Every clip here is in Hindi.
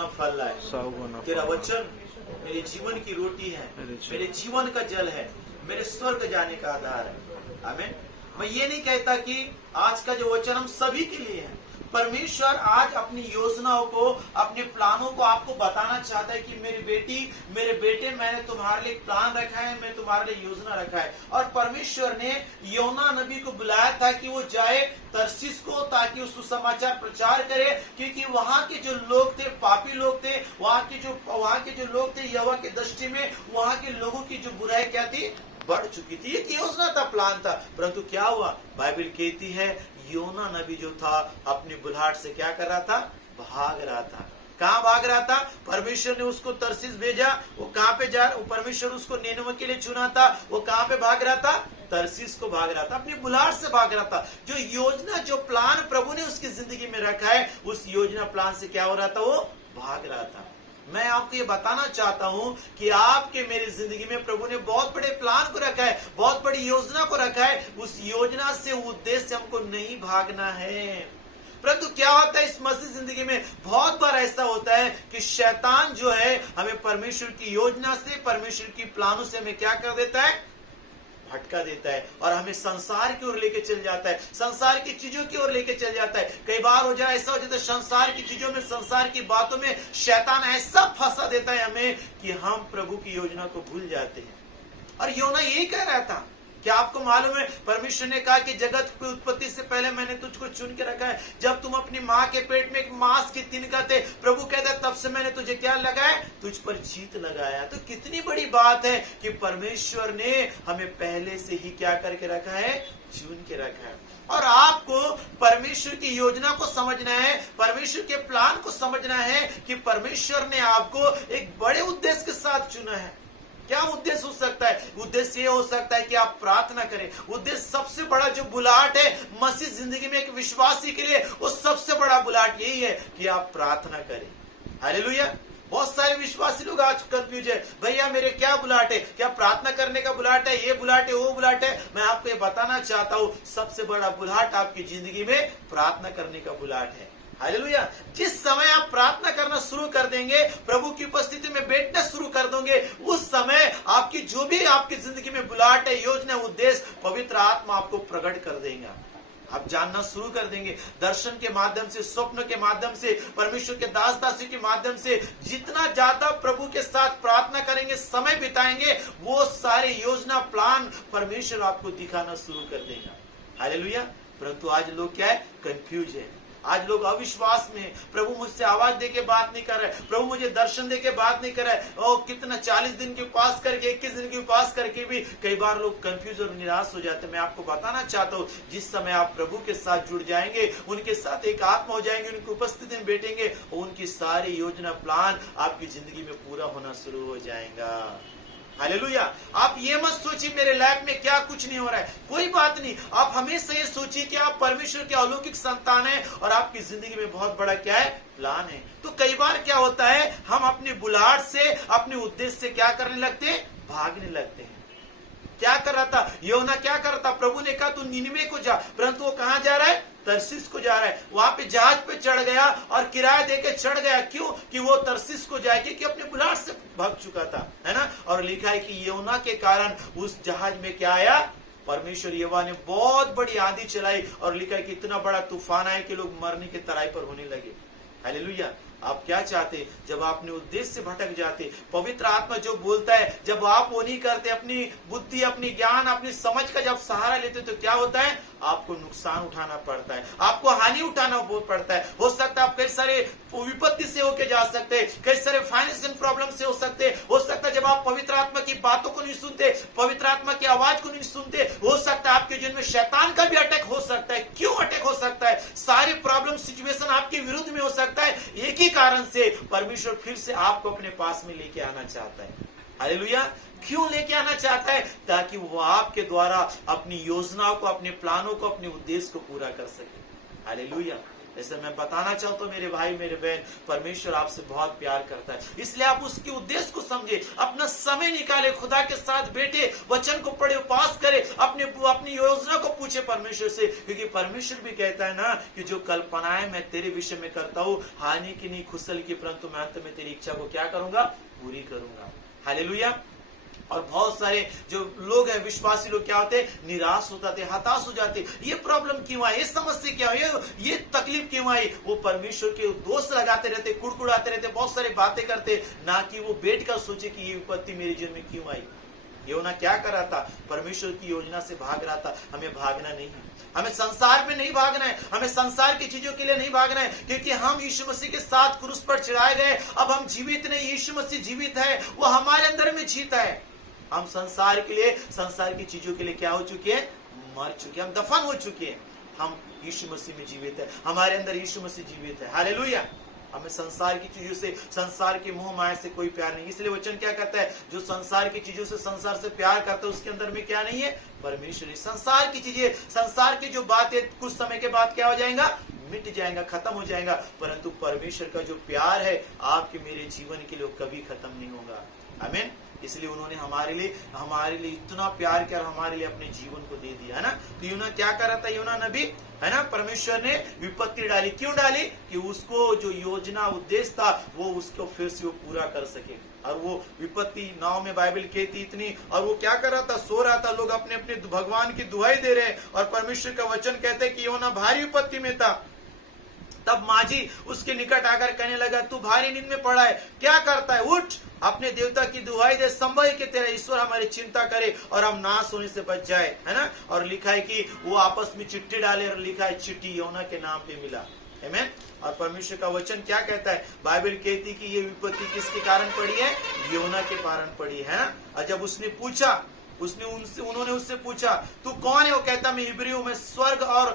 गुना फल लाए। 100 गुना तेरा फल। वचन मेरे जीवन की रोटी है, मेरे मेरे जीवन का जल है, मेरे स्वर्ग जाने का आधार है। आमीन। मैं ये नहीं कहता कि आज का जो वचन हम सभी के लिए है। परमेश्वर आज अपनी योजनाओं को, अपने प्लानों को आपको बताना चाहता है कि मेरी बेटी, मेरे बेटे, मैंने तुम्हारे लिए प्लान रखा है, मैं तुम्हारे लिए योजना रखा है। और परमेश्वर ने योना नबी को बुलाया था कि वो जाए तरसीस को, ताकि उसको समाचार प्रचार करे, क्योंकि वहां के जो लोग थे पापी लोग थे। वहां के जो लोग थे यहोवा की दृष्टि में वहां के लोगों की जो बुराई क्या थी, बढ़ चुकी थी। एक योजना था, प्लान था, परंतु क्या हुआ, बाइबल कहती है योना नबी जो था अपनी बुलाहट से क्या कर रहा था, भाग रहा था। कहां भाग रहा था? परमेश्वर ने उसको तरसीस भेजा, वो कहां पे परमेश्वर उसको निनवे के लिए चुना था, वो कहां पे भाग रहा था? तरसीस को भाग रहा था, अपनी बुलाहट से भाग रहा था। जो योजना, जो प्लान प्रभु ने उसकी जिंदगी में रखा है, उस योजना प्लान से क्या हो रहा था, वो भाग रहा था। मैं आपको ये बताना चाहता हूं कि आपके मेरी जिंदगी में प्रभु ने बहुत बड़े प्लान को रखा है, बहुत बड़ी योजना को रखा है। उस योजना से, उद्देश्य से हमको नहीं भागना है। परंतु क्या होता है इस मसीह जिंदगी में, बहुत बार ऐसा होता है कि शैतान जो है हमें परमेश्वर की योजना से, परमेश्वर की प्लानों से हमें क्या कर देता है, भटका देता है, और हमें संसार की ओर लेके चल जाता है, संसार की चीजों की ओर लेके चल जाता है। कई बार ऐसा हो जाता है, संसार की चीजों में, संसार की बातों में शैतान ऐसा फंसा देता है हमें कि हम प्रभु की योजना को भूल जाते हैं। और योना यही कह रहा था। क्या आपको मालूम है, परमेश्वर ने कहा कि जगत की उत्पत्ति से पहले मैंने तुझको चुन के रखा है। जब तुम अपनी माँ के पेट में एक मांस की तिनका थे, प्रभु कहता है तब से मैंने तुझे क्या लगाया, तुझ पर जीत लगाया। तो कितनी बड़ी बात है कि परमेश्वर ने हमें पहले से ही क्या करके रखा है, चुन के रखा है। और आपको परमेश्वर की योजना को समझना है, परमेश्वर के प्लान को समझना है कि परमेश्वर ने आपको एक बड़े उद्देश्य के साथ चुना है। क्या उद्देश्य हो सकता है? उद्देश्य ये हो सकता है कि आप प्रार्थना करें। उद्देश्य सबसे बड़ा जो बुलाहट है मसीह जिंदगी में एक विश्वासी के लिए, वो सबसे बड़ा बुलाहट यही है कि आप प्रार्थना करें। हालेलुया। बहुत सारे विश्वासी लोग आज कंफ्यूज है, भैया मेरे क्या बुलाहट है, क्या प्रार्थना करने का बुलाहट है, ये बुलाहट है, वो बुलाहट है। मैं आपको ये बताना चाहता हूँ, सबसे बड़ा बुलाहट आपकी जिंदगी में प्रार्थना करने का बुलाहट है। हालेलुया। जिस समय आप प्रार्थना करना शुरू कर देंगे, प्रभु की उपस्थिति में बैठना शुरू कर दोगे, उस समय आपकी जो भी आपकी जिंदगी में बुलाहट है, योजना, उद्देश्य, पवित्र आत्मा आपको प्रकट कर देगा। आप जानना शुरू कर देंगे, दर्शन के माध्यम से, स्वप्न के माध्यम से, परमेश्वर के दास दासी के माध्यम से। जितना ज्यादा प्रभु के साथ प्रार्थना करेंगे, समय बिताएंगे, वो सारे योजना, प्लान परमेश्वर आपको दिखाना शुरू कर देगा। हालेलुया। परंतु आज लोग क्या है, कंफ्यूज है। आज लोग अविश्वास में, प्रभु मुझसे आवाज दे के बात नहीं कर रहा है, प्रभु मुझे दर्शन दे के बात नहीं कर रहा है। और कितना 40 दिन के उपास करके, 21 दिन के उपास करके भी कई बार लोग कंफ्यूज और निराश हो जाते हैं। मैं आपको बताना चाहता हूँ, जिस समय आप प्रभु के साथ जुड़ जाएंगे, उनके साथ एक आत्मा हो जाएंगे, उनकी उपस्थिति में बैठेंगे, और उनकी सारी योजना, प्लान आपकी जिंदगी में पूरा होना शुरू हो जाएगा। हालेलुया। आप ये मत सोचिए मेरे लाइफ में क्या कुछ नहीं हो रहा है, कोई बात नहीं। आप हमेशा ये सोचिए कि आप परमेश्वर के अलौकिक संतान हैं, और आपकी जिंदगी में बहुत बड़ा क्या है, प्लान है। तो कई बार क्या होता है, हम अपनी बुलाहट से, अपने उद्देश्य से क्या करने लगते हैं, भागने लगते हैं। क्या कर रहा था योना, क्या कर रहा था? प्रभु ने कहा तू निनवे को जा, परंतु वो कहां जा रहा है, तरसीस को जा रहा है। वहां पे जहाज पे चढ़ गया और किराया देके चढ़ गया। क्यों? कि वो तरसीस को जाए, क्योंकि अपने बुलाहट से भाग चुका था, है ना। और लिखा है कि योना के कारण उस जहाज में क्या आया, परमेश्वर यहोवा ने बहुत बड़ी आंधी चलाई, और लिखा है कि इतना बड़ा तूफान आया कि लोग मरने के तराई पर होने लगे। हालेलुया। आप क्या चाहते? जब आप अपने उद्देश्य से भटक जाते, पवित्र आत्मा जो बोलता है, जब आप वो नहीं करते, अपनी बुद्धि, अपनी ज्ञान, अपनी समझ का जब सहारा लेते, तो क्या होता है, आपको नुकसान उठाना पड़ता है, आपको हानि उठाना बहुत पड़ता है। हो सकता है आप कई सारे विपत्ति से होके जा सकते हैं, कई सारे फाइनेंशियल प्रॉब्लम से हो सकते हैं। हो सकता है जब आप पवित्र आत्मा की बातों को नहीं सुनते, पवित्र आत्मा की आवाज को नहीं सुनते, हो सकता है आपके जीवन में शैतान का भी अटैक हो सकता है। क्यों अटैक हो सकता है? सारे प्रॉब्लम, सिचुएशन आपके विरुद्ध में हो सकता है। एक ही कारण से परमेश्वर फिर से आपको अपने पास में लेके आना चाहता है। हालेलुया। क्यों लेके आना चाहता है? ताकि वो आपके द्वारा अपनी योजनाओं को, अपने प्लानों को, अपने उद्देश्य को पूरा कर सके। हालेलुया। जैसे मैं बताना चाहता हूँ मेरे भाई मेरे बहन, परमेश्वर आपसे बहुत प्यार करता है, इसलिए आप उसके उद्देश्य को समझे, अपना समय निकाले, खुदा के साथ बैठे, वचन को पढ़े, उपास करे, अपनी योजना को पूछे परमेश्वर से, क्योंकि परमेश्वर भी कहता है ना कि जो कल्पनाएं मैं तेरे विषय में करता हूँ, हानि की नहीं खुशल की, परंतु मैं अंत में तेरी इच्छा को क्या करूंगा, पूरी करूंगा। हालेलुया। और बहुत सारे जो लोग हैं, विश्वासी लोग, क्या होते, निराश हो जाते, हताश हो जाते, ये प्रॉब्लम क्यों आई, ये समस्या क्या हुई, ये तकलीफ क्यों आई, वो परमेश्वर के दोष लगाते रहते, कुड़कुड़ाते रहते, बहुत सारी बातें करते, ना कि वो बैठ कर सोचे कि ये विपत्ति मेरे जीवन में क्यों आई। योना क्या कर रहा था, परमेश्वर की योजना से भाग रहा था। हमें भागना नहीं है, हमें संसार में नहीं भागना है, हमें संसार की चीजों के लिए नहीं भागना है, क्योंकि हम यीशु मसीह के साथ क्रूस पर चढ़ाए गए। अब हम जीवित नहीं, यीशु मसीह जीवित है, वो हमारे अंदर में जीता है। हम संसार के लिए, संसार की चीजों के लिए क्या हो चुके हैं, मर चुके हैं, हम दफन हो चुके हैं। हम यीशु मसीह में जीवित है, हमारे अंदर यीशु मसीह जीवित है। हालेलुया। हमें संसार की चीजों से, संसार के मोह माया से कोई प्यार नहीं। इसलिए वचन क्या कहता है, जो संसार की चीजों से, संसार से प्यार करता है, उसके अंदर में क्या नहीं है, परमेश्वर। संसार की चीजें, संसार की जो बातें कुछ समय के बाद क्या हो जाएगा, मिट जाएगा, खत्म हो जाएगा, परंतु परमेश्वर का जो प्यार है आपके मेरे जीवन के लिए कभी खत्म नहीं होगा। आमीन। इसलिए उन्होंने हमारे लिए इतना प्यार किया और हमारे लिए अपने जीवन को दे दिया, है ना। तो यूना क्या कर रहा था, यूना नबी, है ना, परमेश्वर ने विपत्ति डाली, क्यों डाली, कि उसको जो योजना उद्देश्य था वो उसको फिर से वो पूरा कर सके। और वो विपत्ति नाव में बाइबल कहती इतनी, और वो क्या कर रहा था, सो रहा था, लोग अपने अपने भगवान की दुहाई दे रहे हैं, और परमेश्वर का वचन कहते हैं कि योना भारी विपत्ति में था। तब माझी उसके निकट आकर कहने लगा, तू भारी नींद में पड़ा है, क्या करता है, उठ, अपने देवता की दुहाई दे, संभव है कि तेरा ईश्वर हमारी चिंता करे और हम नाश होने से बच जाए, है ना। और लिखा है कि वो आपस में चिट्ठी डाले, और लिखा है चिट्ठी योना के नाम पे मिला। आमीन। और परमेश्वर का वचन क्या कहता है, बाइबल कहती कि ये विपत्ति किसके कारण पड़ी है, योना के कारण पड़ी है ना। और जब उसने पूछा, उन्होंने उससे पूछा, तू कौन है, वो कहता मैं इब्री हूं, मैं स्वर्ग और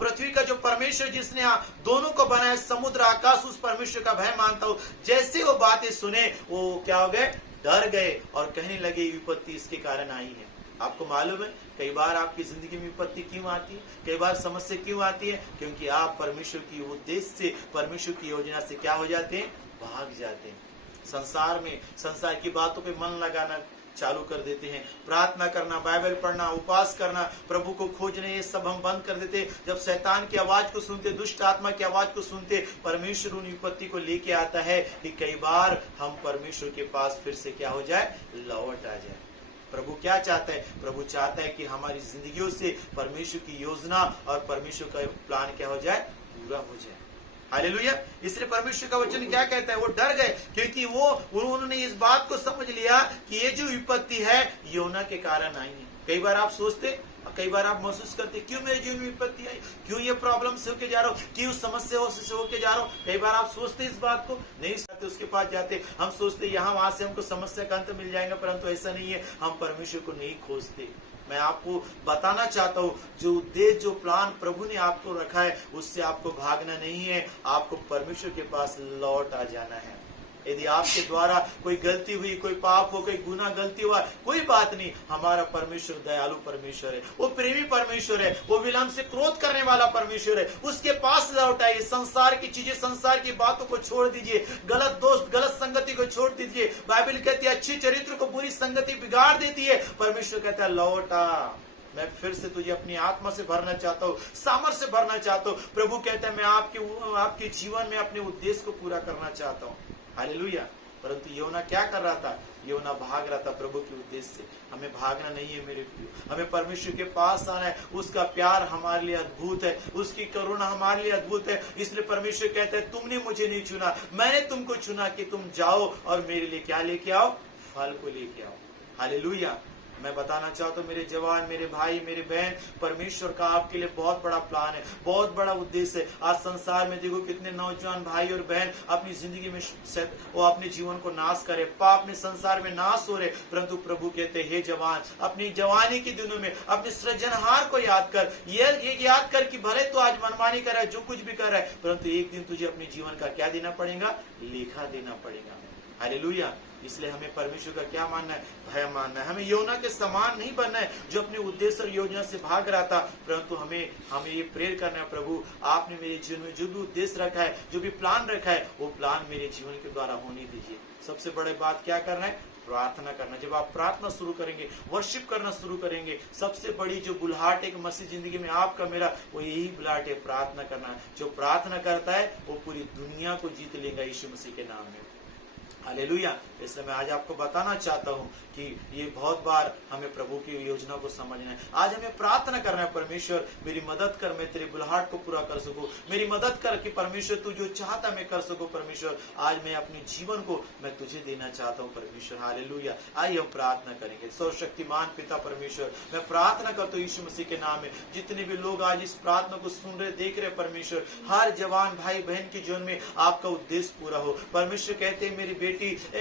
पृथ्वी का जो परमेश्वर जिसने दोनों को बनाया, समुद्र आकाश, उस परमेश्वर का भय मानता हूं। जैसे वो बातें सुने, वो क्या हो गए, डर गए और कहने लगे विपत्ति इसके कारण आई है। आपको मालूम है कई बार आपकी जिंदगी में विपत्ति क्यों आती है, कई बार समस्या क्यों आती है, क्योंकि आप परमेश्वर की उद्देश्य से, परमेश्वर की योजना से क्या हो जाते हैं, भाग जाते हैं। संसार में, संसार की बातों पे मन लगाना चालू कर देते हैं, प्रार्थना करना, बाइबल पढ़ना, उपास करना, प्रभु को खोजने, ये सब हम बंद कर देते। जब शैतान की आवाज को सुनते, दुष्ट आत्मा की आवाज को सुनते, परमेश्वर उन विपत्ति को लेके आता है कि कई बार हम परमेश्वर के पास फिर से क्या हो जाए, लौट आ जाए। प्रभु क्या चाहता है, प्रभु चाहता है कि हमारी जिंदगियों से परमेश्वर की योजना और परमेश्वर का प्लान क्या हो जाए, पूरा हो जाए। हालेलुया। इसलिए परमेश्वर का वचन क्या कहता है, वो डर गए, क्योंकि उन्होंने इस बात को समझ लिया कि ये जो विपत्ति है योना के कारण आई है। कई बार आप सोचते, कई बार आप महसूस करते, क्यों मेरे जीवन में विपत्ति आई, क्यों ये प्रॉब्लम से होके जा रहा हूँ, क्यों समस्या से होके जा रहा हूँ। कई बार आप सोचते इस बात को, नहीं सोचते, उसके पास जाते, हम सोचते यहाँ वहां से हमको समस्या का अंत मिल जाएगा, परंतु ऐसा नहीं है। हम परमेश्वर को नहीं खोजते। मैं आपको बताना चाहता हूँ, जो उद्देश्य, जो प्लान प्रभु ने आपको रखा है, उससे आपको भागना नहीं है, आपको परमेश्वर के पास लौट आ जाना है। यदि आपके द्वारा कोई गलती हुई, कोई पाप हो, कोई गुनाह गलती हुआ, कोई बात नहीं, हमारा परमेश्वर दयालु परमेश्वर है, वो प्रेमी परमेश्वर है, वो विलंब से क्रोध करने वाला परमेश्वर है। उसके पास लौट आइए, संसार की चीजें, संसार की बातों को छोड़ दीजिए, गलत दोस्त, गलत संगति को छोड़ दीजिए। बाइबल कहती है अच्छी चरित्र को बुरी संगति बिगाड़ देती है। परमेश्वर कहता है लौट आ, मैं फिर से तुझे अपनी आत्मा से भरना चाहता हूँ, सामर्थ से भरना चाहता हूँ। प्रभु कहता है मैं आपके जीवन में अपने उद्देश्य को पूरा करना चाहता हूँ। हालेलुया। परंतु योना क्या कर रहा था, योना भाग रहा था प्रभु के उद्देश्य से। हमें भागना नहीं है मेरे प्रियो, हमें परमेश्वर के पास आना है। उसका प्यार हमारे लिए अद्भुत है, उसकी करुणा हमारे लिए अद्भुत है। इसलिए परमेश्वर कहता है तुमने मुझे नहीं चुना, मैंने तुमको चुना कि तुम जाओ और मेरे लिए क्या लेके आओ, फल को लेके आओ। हालेलुया। मैं बताना चाहता हूँ मेरे जवान, मेरे भाई, मेरे बहन, परमेश्वर का आपके लिए बहुत बड़ा प्लान है, बहुत बड़ा उद्देश्य है। आज संसार में देखो कितने नौजवान भाई और बहन अपनी जिंदगी में वो अपने जीवन को नाश करे, पाप में संसार में नाश हो रहे, परंतु प्रभु कहते हे जवान, अपनी जवानी के दिनों में अपने सृजनहार को याद कर। ये याद कर कि भले तो आज मनमानी कर रहा है, जो कुछ भी कर रहा है, परंतु एक दिन तुझे अपने जीवन का क्या देना पड़ेगा, लेखा देना पड़ेगा। हालेलुया। इसलिए हमें परमेश्वर का क्या मानना है? भय मानना है। हमें योना के समान नहीं बनना है जो अपने उद्देश्य और योजना से भाग रहा था, परंतु हमें ये प्रेयर करना है, प्रभु आपने मेरे जीवन में जो भी उद्देश्य रखा है, जो भी प्लान रखा है, वो प्लान मेरे जीवन के द्वारा होने दीजिए। सबसे बड़ी बात क्या करना है? प्रार्थना करना। जब आप प्रार्थना शुरू करेंगे, वर्शिप करना शुरू करेंगे, सबसे बड़ी जो बुलाहट एक मसीह जिंदगी में आपका मेरा, वो यही बुलाहट है, प्रार्थना करना। जो प्रार्थना करता है वो पूरी दुनिया को जीत लेगा यीशु मसीह के नाम में। हालेलुया। इसलिए मैं आज आपको बताना चाहता हूं कि ये बहुत बार हमें प्रभु की योजना को समझना है। आज हमें प्रार्थना करना है, परमेश्वर मेरी मदद कर, मैं तेरी बुलाहट को पूरा कर सकूं। मेरी मदद कर कि परमेश्वर तू जो चाहता मैं कर सकूं। परमेश्वर आज मैं अपने जीवन को मैं तुझे देना चाहता हूं परमेश्वर। हालेलुया। आइए हम प्रार्थना करेंगे। सर्वशक्तिमान पिता परमेश्वर, मैं प्रार्थना करता हूं यीशु मसीह के नाम में, जितने भी लोग आज इस प्रार्थना को सुन रहे, देख रहे परमेश्वर, हर जवान भाई बहन के जीवन में आपका उद्देश्य पूरा हो। परमेश्वर कहते हैं मेरी बेटी,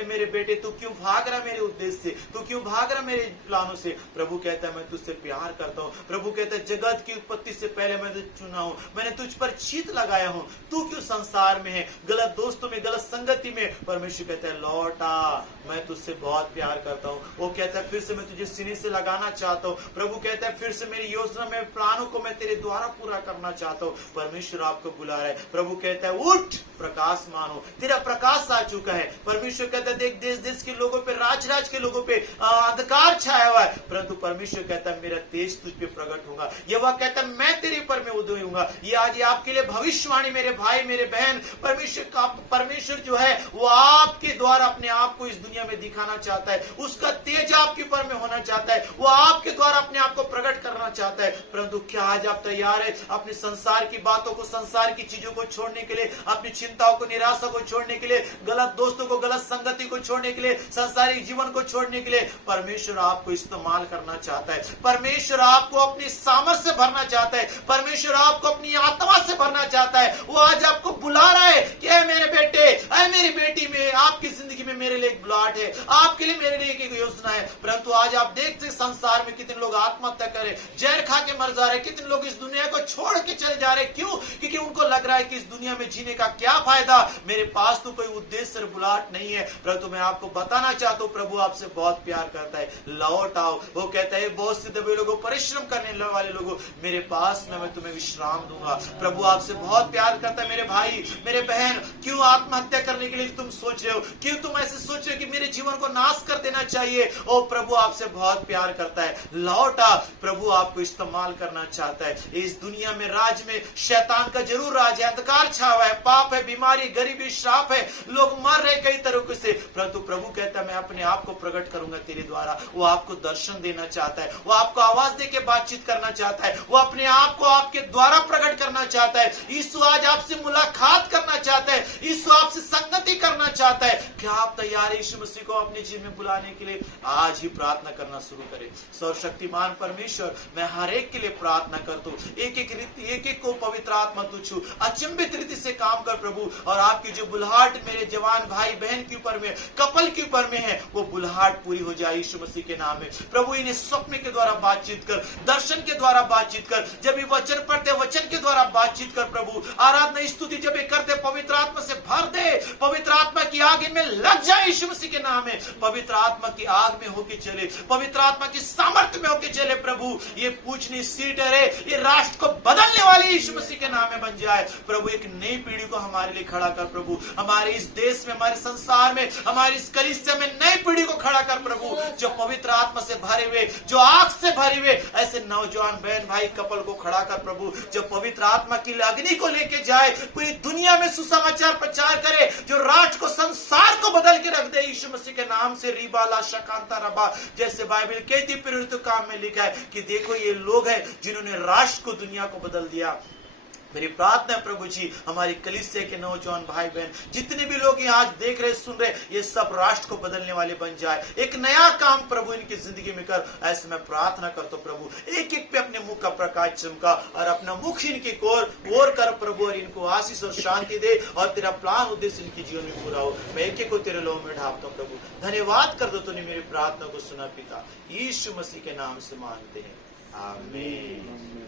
मेरे बेटे तू क्यों भाग रहा मेरे उद्देश्य से, तू क्यों भाग रहा मेरे प्लानों से। प्रभु कहता है मैं तुझसे प्यार करता हूँ। प्रभु कहता है जगत की उत्पत्ति से पहले मैं तुझे चुना हूँ, मैंने तुझ पर जीत लगाया हूँ। तू क्यों संसार में है, गलत दोस्तों में, गलत संगति में। परमेश्वर कहता है लौट आ, मैं तुझसे बहुत प्यार करता हूँ। वो कहता है फिर से मैं तुझे सीने से लगाना चाहता हूँ। प्रभु कहता है फिर से मेरी योजना में प्लानों को मैं तेरे द्वारा पूरा करना चाहता हूँ। परमेश्वर आपको बुला रहा है। प्रभु कहता है उठ, प्रकाश मानो, तेरा प्रकाश आ चुका है। परमेश्वर कहता है देख देश देश के लोगों पे, राज के लोगों पे अंधकार छाया हुआ है, परंतु परमेश्वर कहता है मेरा तेज तुझ पे प्रकट होगा। यहोवा कहता है मैं तेरे पर में उदय होऊंगा। ये आज आपके लिए भविष्यवाणी मेरे भाई मेरे बहन। परमेश्वर जो है वो आपके द्वारा अपने आप को इस दुनिया में दिखाना चाहता है। उसका तेज आपके ऊपर में होना चाहता है। वो आपके द्वारा अपने आप को प्रकट करना चाहता है। परंतु क्या आज आप तैयार है अपने संसार की बातों को, संसार की चीजों को छोड़ने के लिए, अपनी चिंताओं को, निराशा को छोड़ने के लिए, गलत दोस्तों को, गलत संगति को छोड़ने के लिए, सांसारिक जीवन को छोड़ने के लिए परमेश्वर आपको इस्तेमाल करना चाहता है। परमेश्वर आपको अपनी सामर्थ्य से भरना चाहता है। परमेश्वर आपको अपनी आत्मा से भरना चाहता है। वो आज आपको बुला रहा है कि ऐ मेरे बेटे, ऐ मेरी बेटी, में आपकी जिंदगी में मेरे लिए एक बुलाहट है, आपके लिए मेरे लिए एक योजना है। परंतु आज आप देखते संसार में कितने लोग आत्महत्या करे, जहर खा के मर जा रहे, कितने लोग इस दुनिया को छोड़ के चले जा रहे। क्यों? क्योंकि उनको लग रहा है कि इस दुनिया में जीने का क्या फायदा, मेरे पास तो कोई उद्देश्य और बुलाहट नहीं है। परंतु मैं आपको बताना चाहता हूं प्रभु आपसे बहुत प्यार करता है। लौट आओ। वो कहता है बहुत से दबे लोगों, परिश्रम करने वाले लोगों, मेरे पास न मैं तुम्हें विश्राम दूंगा। प्रभु आपसे बहुत प्यार करता है मेरे भाई मेरे बहन। क्यों आत्महत्या करने के लिए तुम सोच रहे हो? क्यों तुम ऐसे सोच रहे हो कि मेरे जीवन को नाश कर देना चाहिए? ओ प्रभु आपसे बहुत प्यार करता है। लौट आ। प्रभु आपको इस्तेमाल करना चाहता है। इस दुनिया में, राज में शैतान का जरूर राज है, अंधकार छावा है, पाप है, बीमारी, गरीबी, श्राप है, लोग मर रहे कई तरीकों से। परंतु प्रभु कहता है मैं अपने आप को प्रकट करूंगा तेरे द्वारा। वो आपको दर्शन देना चाहता है, वो आपको आवाज देके बातचीत करना चाहता है, वो अपने आप को आपके द्वारा प्रकट करना चाहता है। यीशु आज आपसे मुलाकात करना चाहता है। यीशु आपसे संगति करना चाहता है। क्या आप तैयार है यीशु मसीह को अपने जीवन में बुलाने के लिए? आज ही प्रार्थना करना शुरू करें। सर्वशक्तिमान परमेश्वर, मैं हर एक के लिए प्रार्थना करता हूँ। एक एक को पवित्र आत्मा तू छू, अचंभित रीति से काम कर प्रभु। और आपकी जो बुलाहट मेरे जवान भाई बहन के ऊपर में, कपल के ऊपर में है, वो बुलाहट पूरी हो जाए यीशु मसीह के नाम में। प्रभु इन्हें स्वप्न के द्वारा बातचीत कर, दर्शन के द्वारा बातचीत कर, जब ये वचन पढ़ते वचन के द्वारा बातचीत कर प्रभु। आराधना स्तुति जब ये करते पवित्र आत्मा से भर दे, पवित्र आत्मा की आग इनमें लग जाए यीशु मसीह के नाम में। पवित्र आत्मा की आग में होके चले, पवित्र आत्मा की सामर्थ्य में होके चले प्रभु। ये पूछनी सीट है, ये राष्ट्र को बदलने वाली यीशु मसीह के नाम में बन जाए प्रभु। एक नई पीढ़ी को हमारे लिए खड़ा कर प्रभु। हमारे इस देश में, हमारे संसार में, हमारी इस कलीसिया में नई पीढ़ी को खड़ा कर प्रभु, जो पवित्र आत्मा से भरे हुए, जो आग से भरे हुए ऐसे नौजवान बहन भाई कपल को खड़ा कर प्रभु, जो पवित्र आत्मा की अग्नि को लेके जाए, पूरी दुनिया में सुसमाचार प्रचार करे, जो राष्ट्र को, संसार को बदल के रख दे यीशु मसीह के नाम से। रिबाला शकांता रबा, जैसे बाइबल कहती प्रेरित काम में लिखा है कि देखो ये लोग हैं जिन्होंने राष्ट्र को, दुनिया को बदल दिया। मेरी प्रार्थना है प्रभु जी, हमारी कलीसिया के नौजवान भाई बहन, जितने भी लोग यहाँ आज देख रहे सुन रहे, ये सब राष्ट्र को बदलने वाले बन जाए। एक नया काम प्रभु इनकी जिंदगी में कर, ऐसे मैं प्रार्थना करता हूँ प्रभु। एक एक पे अपने मुख का प्रकाश चमका और अपना मुख इनकी ओर कर प्रभु, और इनको आशीष और शांति दे, और तेरा प्लान उद्देश्य इनके जीवन में पूरा हो। मैं एक एक को तेरे लोगों में ढापता हूँ प्रभु। धन्यवाद कर दो तूने मेरी प्रार्थना को सुना पिता, यीशु मसीह के नाम से मांगते हैं, आमीन।